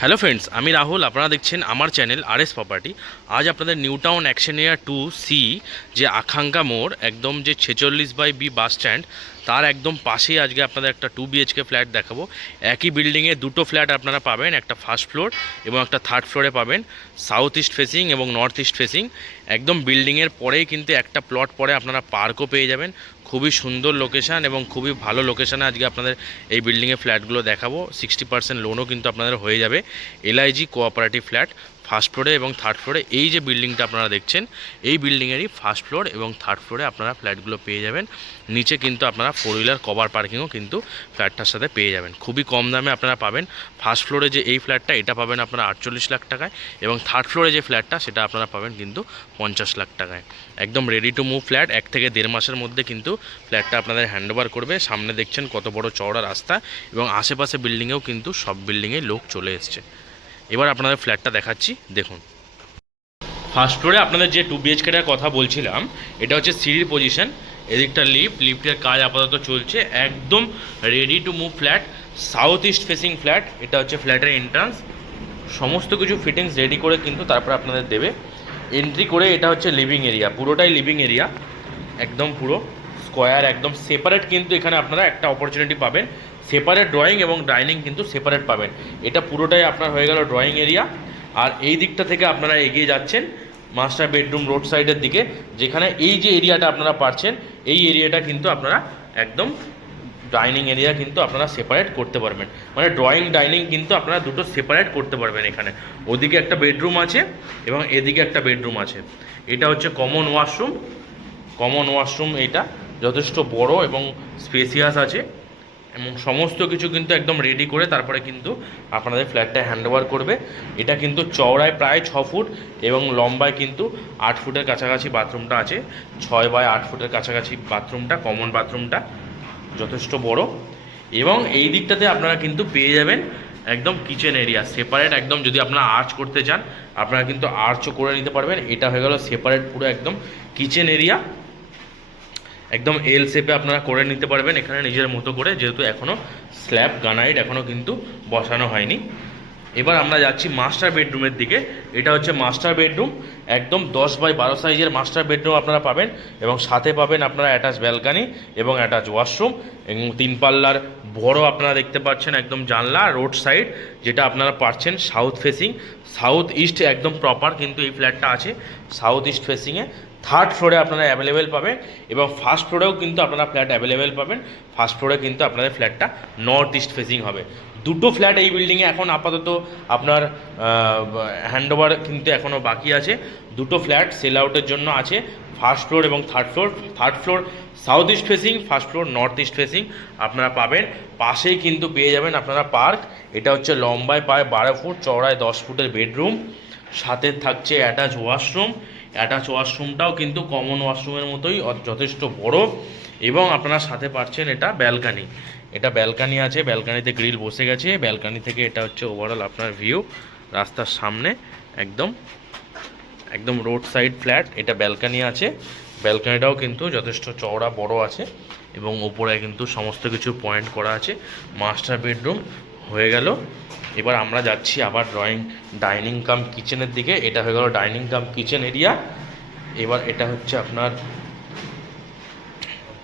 Hello friends, আমি রাহুল। আপনারা দেখছেন আমার চ্যানেল RS প্রপার্টি। আজ আপনাদের new town action area 2C যে আকাঙ্ক্ষা মোড়, একদম যে 46/B বাস স্ট্যান্ড, তার একদম পাশেই আজকে আপনাদের একটা 2 BHK ফ্ল্যাট দেখাবো। একই বিল্ডিংয়ে দুটো ফ্ল্যাট আপনারা পাবেন, একটা ফার্স্ট ফ্লোর এবং একটা থার্ড ফ্লোরে পাবেন। সাউথ ইস্ট ফেসিং এবং নর্থ ইস্ট ফেসিং। একদম বিল্ডিংয়ের পরেই কিন্তু একটা প্লট পরে আপনারা পার্কও পেয়ে যাবেন। খুবই সুন্দর লোকেশান এবং খুবই ভালো লোকেশানে আজকে আপনাদের এই বিল্ডিংয়ের ফ্ল্যাটগুলো দেখাবো। 60% লোনও কিন্তু আপনাদের হয়ে যাবে। LIG কোঅপারেটিভ ফ্ল্যাট ফার্স্ট ফ্লোরে এবং থার্ড ফ্লোরে। এই যে বিল্ডিংটা আপনারা দেখছেন, এই বিল্ডিংয়েরই ফার্স্ট ফ্লোর এবং থার্ড ফ্লোরে আপনারা ফ্ল্যাটগুলো পেয়ে যাবেন। নিচে কিন্তু আপনারা 4 হুইলার কভার পার্কিংও কিন্তু ফ্ল্যাটটার সাথে পেয়ে যাবেন। খুবই কম দামে আপনারা পাবেন। ফার্স্ট ফ্লোরে যে এই ফ্ল্যাটটা, এটা পাবেন আপনারা 48 লাখ টাকায় এবং থার্ড ফ্লোরে যে ফ্ল্যাটটা, সেটা আপনারা পাবেন কিন্তু 50 লাখ টাকায়। একদম রেডি টু মুভ ফ্ল্যাট। 1 থেকে 1.5 মাসের মধ্যে কিন্তু ফ্ল্যাটটা আপনাদের হ্যান্ডওভার করবে। সামনে দেখছেন কত বড় চওড়া রাস্তা এবং আশেপাশে বিল্ডিংয়েও কিন্তু সব বিল্ডিংয়ে লোক চলে এসছে। এবার আপনাদের ফ্ল্যাটটা দেখাচ্ছি, দেখুন। ফার্স্ট ফ্লোরে আপনাদের যে 2 BHKটার কথা বলছিলাম, এটা হচ্ছে সিঁড়ির পজিশন। এদিকটা লিফটের কাজ আপাতত চলছে। একদম ready to move flat, south east facing flat. এটা হচ্ছে ফ্ল্যাটের এন্ট্রান্স। সমস্ত কিছু ফিটিংস রেডি করে কিন্তু তারপর আপনাদের দেবে। এন্ট্রি করে এটা হচ্ছে লিভিং এরিয়া, পুরোটাই লিভিং এরিয়া। একদম পুরো স্কোয়ার, একদম সেপারেট। কিন্তু এখানে আপনারা একটা অপরচুনিটি পাবেন, সেপারেট ড্রয়িং এবং ডাইনিং কিন্তু সেপারেট পাবেন। এটা পুরোটাই আপনার হয়ে গেল ড্রয়িং এরিয়া। আর এই দিকটা থেকে আপনারা এগিয়ে যাচ্ছেন মাস্টার বেডরুম রোড সাইডের দিকে, যেখানে এই যে এরিয়াটা আপনারা পাচ্ছেন, এই এরিয়াটা কিন্তু আপনারা একদম ডাইনিং এরিয়া কিন্তু আপনারা সেপারেট করতে পারবেন। মানে ড্রয়িং ডাইনিং কিন্তু আপনারা দুটো সেপারেট করতে পারবেন। এখানে ওদিকে একটা বেডরুম আছে এবং এদিকে একটা বেডরুম আছে। এটা হচ্ছে কমন ওয়াশরুম। এটা যথেষ্ট বড় এবং স্পেসিয়াস আছে এবং সমস্ত কিছু কিন্তু একদম রেডি করে তারপরে কিন্তু আপনাদের ফ্ল্যাটটা হ্যান্ডওভার করবে। এটা কিন্তু চওড়ায় প্রায় 6 ফুট এবং লম্বায় কিন্তু 8 ফুটের কাছাকাছি বাথরুমটা আছে। 6 বাই 8 ফুটের কাছাকাছি বাথরুমটা, কমন বাথরুমটা যথেষ্ট বড়। এবং এই দিকটাতে আপনারা কিন্তু পেয়ে যাবেন একদম কিচেন এরিয়া সেপারেট। একদম যদি আপনারা আর্চ করতে চান, আপনারা কিন্তু আর্চও করে নিতে পারবেন। এটা হয়ে গেল সেপারেট পুরো একদম কিচেন এরিয়া। একদম এল শেপে আপনারা করে নিতে পারবেন এখানে নিজের মতো করে, যেহেতু এখনও স্ল্যাব গ্রানাইট এখনও কিন্তু বসানো হয়নি। এবার আমরা যাচ্ছি মাস্টার বেডরুমের দিকে। এটা হচ্ছে মাস্টার বেডরুম, একদম 10 বাই 12 সাইজের মাস্টার বেডরুম আপনারা পাবেন এবং সাথে পাবেন আপনারা অ্যাটাচ ব্যালকানি এবং অ্যাটাচ ওয়াশরুম এবং 3 পাল্লার বড় আপনারা দেখতে পাচ্ছেন একদম জানলা। রোড সাইড যেটা আপনারা পাচ্ছেন সাউথ ফেসিং, সাউথ ইস্ট একদম প্রপার কিন্তু এই ফ্ল্যাটটা আছে সাউথ ইস্ট ফেসিংয়ে। থার্ড ফ্লোরে আপনারা অ্যাভেলেবেল পাবেন এবং ফার্স্ট ফ্লোরেও কিন্তু আপনারা ফ্ল্যাট অ্যাভেলেবেল পাবেন। ফার্স্ট ফ্লোরে কিন্তু আপনাদের ফ্ল্যাটটা নর্থ ইস্ট ফেসিং হবে। দুটো ফ্ল্যাট এই বিল্ডিংয়ে এখন আপাতত আপনার হ্যান্ডওভার কিন্তু এখনও বাকি আছে। দুটো ফ্ল্যাট সেল আউটের জন্য আছে, ফার্স্ট ফ্লোর এবং third floor. Third floor south east facing, first floor north east facing আপনারা পাবেন। পাশেই কিন্তু পেয়ে যাবেন আপনারা পার্ক। এটা হচ্ছে লম্বায় প্রায় 12 ফুট, চওড়ায় 10 ফুটের বেডরুম। সাথে থাকছে অ্যাটাচ ওয়াশরুম। অ্যাটাচ ওয়াশরুমটাও কিন্তু কমন ওয়াশরুমের মতোই যথেষ্ট বড় এবং আপনারা সাথে পাচ্ছেন এটা ব্যালকানি। এটা ব্যালকানি আছে, ব্যালকানিতে গ্রিল বসে গেছে। ব্যালকানি থেকে এটা হচ্ছে ওভারঅল আপনার ভিউ রাস্তার সামনে। একদম একদম রোড সাইড ফ্ল্যাট। এটা ব্যালকানি আছে, ব্যালকানিটাও কিন্তু যথেষ্ট চওড়া বড় আছে এবং উপরে কিন্তু সমস্ত কিছু পয়েন্ট করা আছে। মাস্টার বেডরুম হয়ে গেল। এবার আমরা যাচ্ছি আবার ডাইনিং কাম কিচেনের দিকে। এটা হয়ে গেল ডাইনিং কাম কিচেন এরিয়া। এবার এটা হচ্ছে আপনার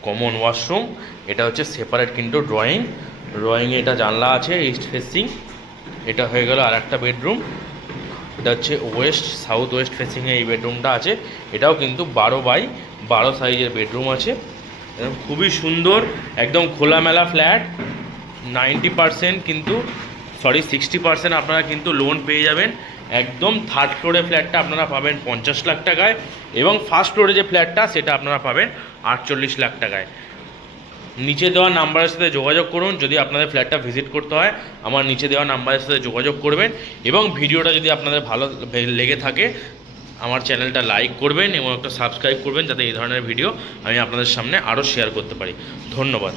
কমন ওয়াশরুম। এটা হচ্ছে সেপারেট কিন্তু ড্রয়িংয়ে এটা জানলা আছে ইস্ট ফেসিং। এটা হয়ে গেল আর একটা বেডরুম। এটা হচ্ছে সাউথ ওয়েস্ট ফেসিংয়ে এই বেডরুমটা আছে। এটাও কিন্তু 12 বাই 12 সাইজের বেডরুম আছে। খুবই সুন্দর, একদম খোলামেলা ফ্ল্যাট। 90% কিন্তু 60% আপনারা কিন্তু লোন পেয়ে যাবেন। একদম থার্ড ফ্লোরে ফ্ল্যাটটা আপনারা পাবেন 50 লাখ টাকায় এবং ফার্স্ট ফ্লোরে যে ফ্ল্যাটটা সেটা আপনারা পাবেন 48 লাখ টাকায়। নিচে দেওয়া নাম্বারের সাথে যোগাযোগ করুন যদি আপনাদের ফ্ল্যাটটা ভিজিট করতে হয়। আমার নিচে দেওয়া নাম্বারের সাথে যোগাযোগ করবেন এবং ভিডিওটা যদি আপনাদের ভালো লেগে থাকে আমার চ্যানেলটা লাইক করবেন এবং একটা সাবস্ক্রাইব করবেন, যাতে এই ধরনের ভিডিও আমি আপনাদের সামনে আরও শেয়ার করতে পারি। ধন্যবাদ।